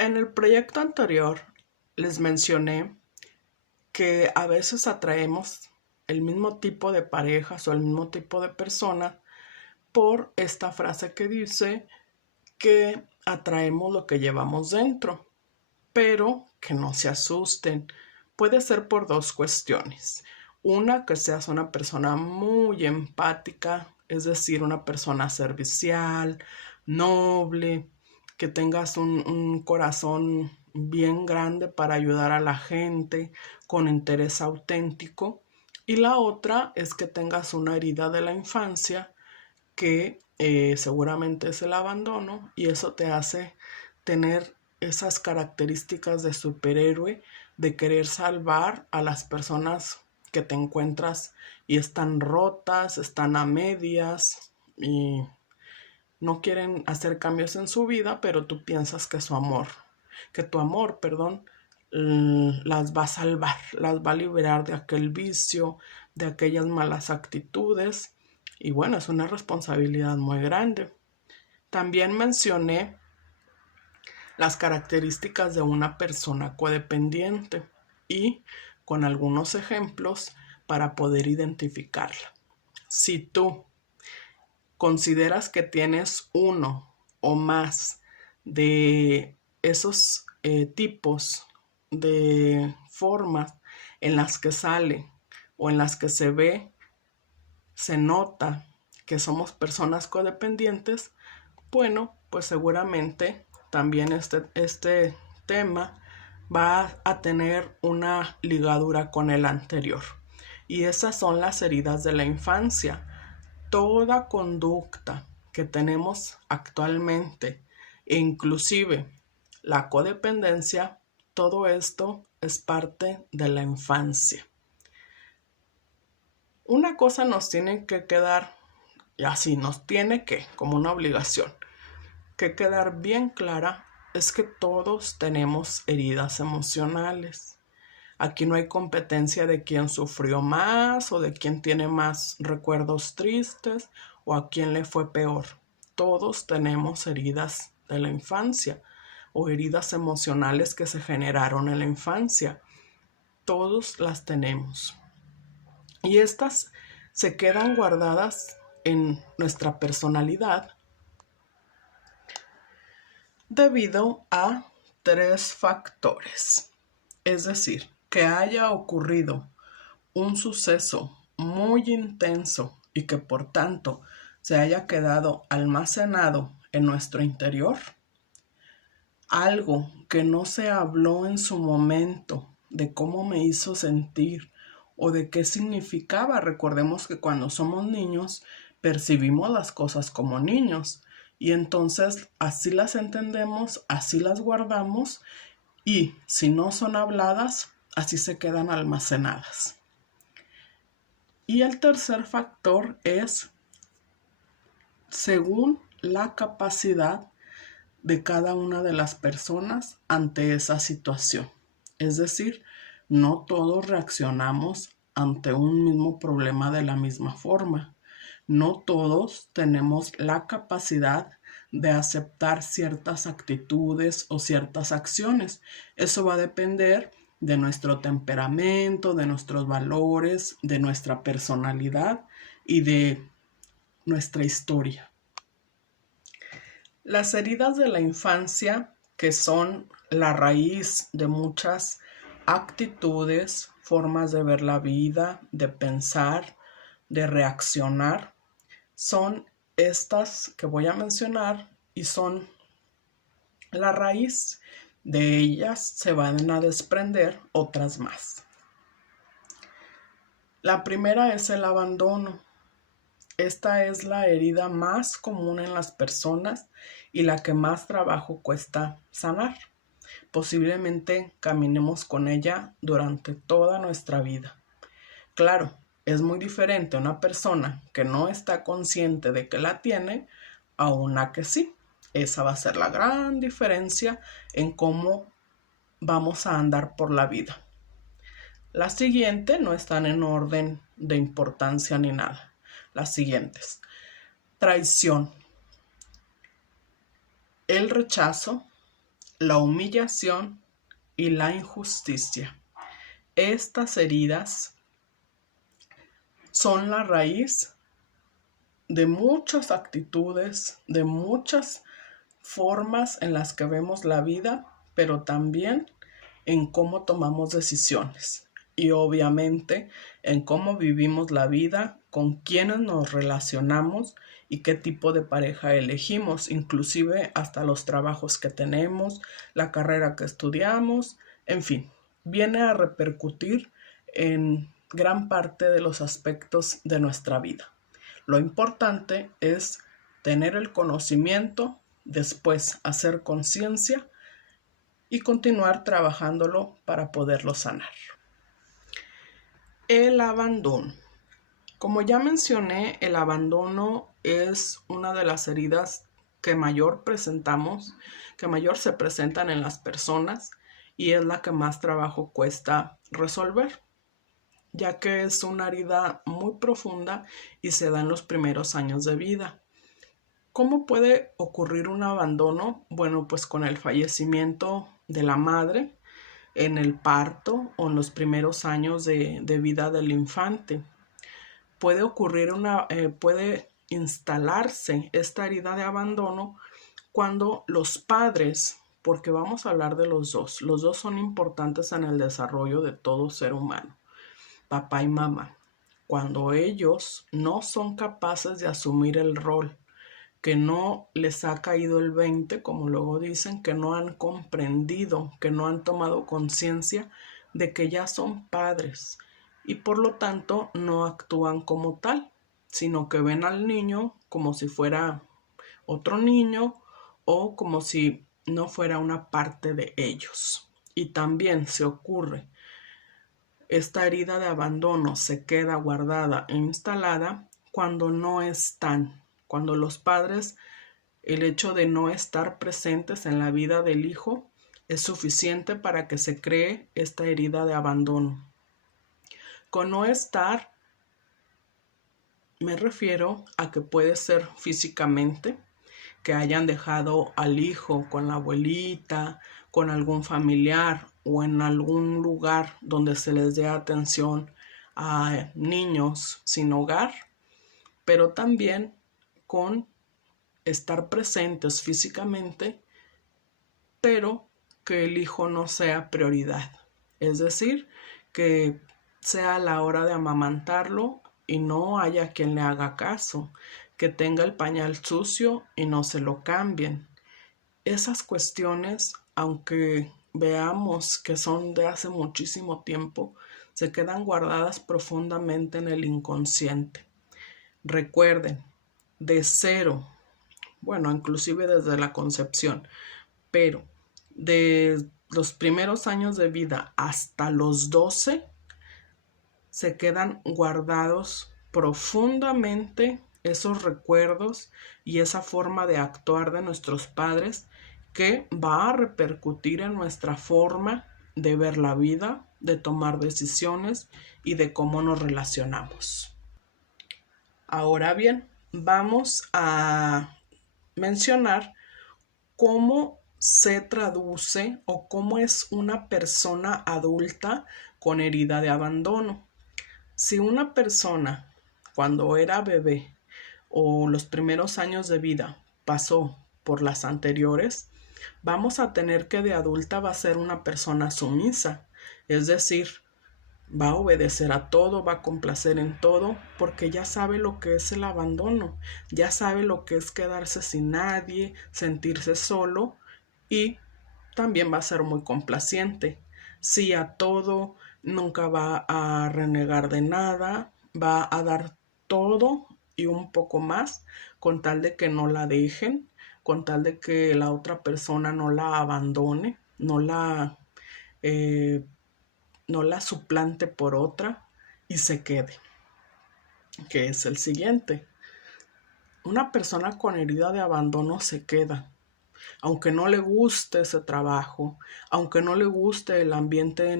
En el proyecto anterior les mencioné que a veces atraemos el mismo tipo de parejas o el mismo tipo de personas por esta frase que dice que atraemos lo que llevamos dentro, pero que no se asusten. Puede ser por dos cuestiones. Una, que seas una persona muy empática, es decir, una persona servicial, noble, que tengas un corazón bien grande para ayudar a la gente con interés auténtico. Y la otra es que tengas una herida de la infancia que seguramente es el abandono y eso te hace tener esas características de superhéroe, de querer salvar a las personas que te encuentras y están rotas, están a medias y no quieren hacer cambios en su vida, pero tú piensas que tu amor, perdón, las va a salvar, las va a liberar de aquel vicio, de aquellas malas actitudes. Y bueno, es una responsabilidad muy grande. También mencioné las características de una persona codependiente y con algunos ejemplos para poder identificarla. Si tú consideras que tienes uno o más de esos tipos de formas en las que sale o en las que se ve, se nota que somos personas codependientes, bueno, pues seguramente también este tema va a tener una ligadura con el anterior. Y esas son las heridas de la infancia. Toda conducta que tenemos actualmente, e inclusive la codependencia, todo esto es parte de la infancia. Una cosa nos tiene que quedar, y así nos tiene que, como una obligación, que quedar bien clara es que todos tenemos heridas emocionales. Aquí no hay competencia de quién sufrió más o de quién tiene más recuerdos tristes o a quién le fue peor. Todos tenemos heridas de la infancia o heridas emocionales que se generaron en la infancia. Todos las tenemos. Y estas se quedan guardadas en nuestra personalidad debido a tres factores. Es decir, que haya ocurrido un suceso muy intenso y que por tanto se haya quedado almacenado en nuestro interior, algo que no se habló en su momento de cómo me hizo sentir o de qué significaba. Recordemos que cuando somos niños percibimos las cosas como niños y entonces así las entendemos, así las guardamos y si no son habladas, así se quedan almacenadas. Y el tercer factor es según la capacidad de cada una de las personas ante esa situación. Es decir, no todos reaccionamos ante un mismo problema de la misma forma. No todos tenemos la capacidad de aceptar ciertas actitudes o ciertas acciones. Eso va a depender de nuestro temperamento, de nuestros valores, de nuestra personalidad y de nuestra historia. Las heridas de la infancia, que son la raíz de muchas actitudes, formas de ver la vida, de pensar, de reaccionar, son estas que voy a mencionar y son la raíz. De ellas se van a desprender otras más. La primera es el abandono. Esta es la herida más común en las personas y la que más trabajo cuesta sanar. Posiblemente caminemos con ella durante toda nuestra vida. Claro, es muy diferente una persona que no está consciente de que la tiene a una que sí. Esa va a ser la gran diferencia en cómo vamos a andar por la vida. Las siguientes no están en orden de importancia ni nada. Las siguientes: traición, el rechazo, la humillación y la injusticia. Estas heridas son la raíz de muchas actitudes, de muchas formas en las que vemos la vida, pero también en cómo tomamos decisiones y obviamente en cómo vivimos la vida, con quiénes nos relacionamos y qué tipo de pareja elegimos, inclusive hasta los trabajos que tenemos, la carrera que estudiamos, en fin, viene a repercutir en gran parte de los aspectos de nuestra vida. Lo importante es tener el conocimiento, después hacer conciencia y continuar trabajándolo para poderlo sanar. El abandono. Como ya mencioné, el abandono es una de las heridas que mayor presentamos, que mayor se presentan en las personas y es la que más trabajo cuesta resolver, ya que es una herida muy profunda y se da en los primeros años de vida. ¿Cómo puede ocurrir un abandono? Bueno, pues con el fallecimiento de la madre, en el parto o en los primeros años de vida del infante. Puede ocurrir puede instalarse esta herida de abandono cuando los padres, porque vamos a hablar de los dos son importantes en el desarrollo de todo ser humano, papá y mamá, cuando ellos no son capaces de asumir el rol, que no les ha caído el 20, como luego dicen, que no han comprendido, que no han tomado conciencia de que ya son padres y por lo tanto no actúan como tal, sino que ven al niño como si fuera otro niño o como si no fuera una parte de ellos. Y también se ocurre, esta herida de abandono se queda guardada e instalada cuando no están. Cuando los padres, el hecho de no estar presentes en la vida del hijo es suficiente para que se cree esta herida de abandono. Con no estar, me refiero a que puede ser físicamente, que hayan dejado al hijo con la abuelita, con algún familiar o en algún lugar donde se les dé atención a niños sin hogar, pero también con estar presentes físicamente, pero que el hijo no sea prioridad. Es decir, que sea la hora de amamantarlo y no haya quien le haga caso, que tenga el pañal sucio y no se lo cambien. Esas cuestiones, aunque veamos que son de hace muchísimo tiempo, se quedan guardadas profundamente en el inconsciente. Recuerden, de cero, bueno, inclusive desde la concepción, pero de los primeros años de vida hasta los 12, se quedan guardados profundamente esos recuerdos y esa forma de actuar de nuestros padres que va a repercutir en nuestra forma de ver la vida, de tomar decisiones y de cómo nos relacionamos. Ahora bien, vamos a mencionar cómo se traduce o cómo es una persona adulta con herida de abandono. Si una persona cuando era bebé o los primeros años de vida pasó por las anteriores, vamos a tener que de adulta va a ser una persona sumisa, es decir, va a obedecer a todo, va a complacer en todo, porque ya sabe lo que es el abandono, ya sabe lo que es quedarse sin nadie, sentirse solo y también va a ser muy complaciente. Sí a todo, nunca va a renegar de nada, va a dar todo y un poco más con tal de que no la dejen, con tal de que la otra persona no la abandone, no la suplante por otra y se quede. Que es el siguiente. Una persona con herida de abandono se queda. Aunque no le guste ese trabajo, aunque no le guste el ambiente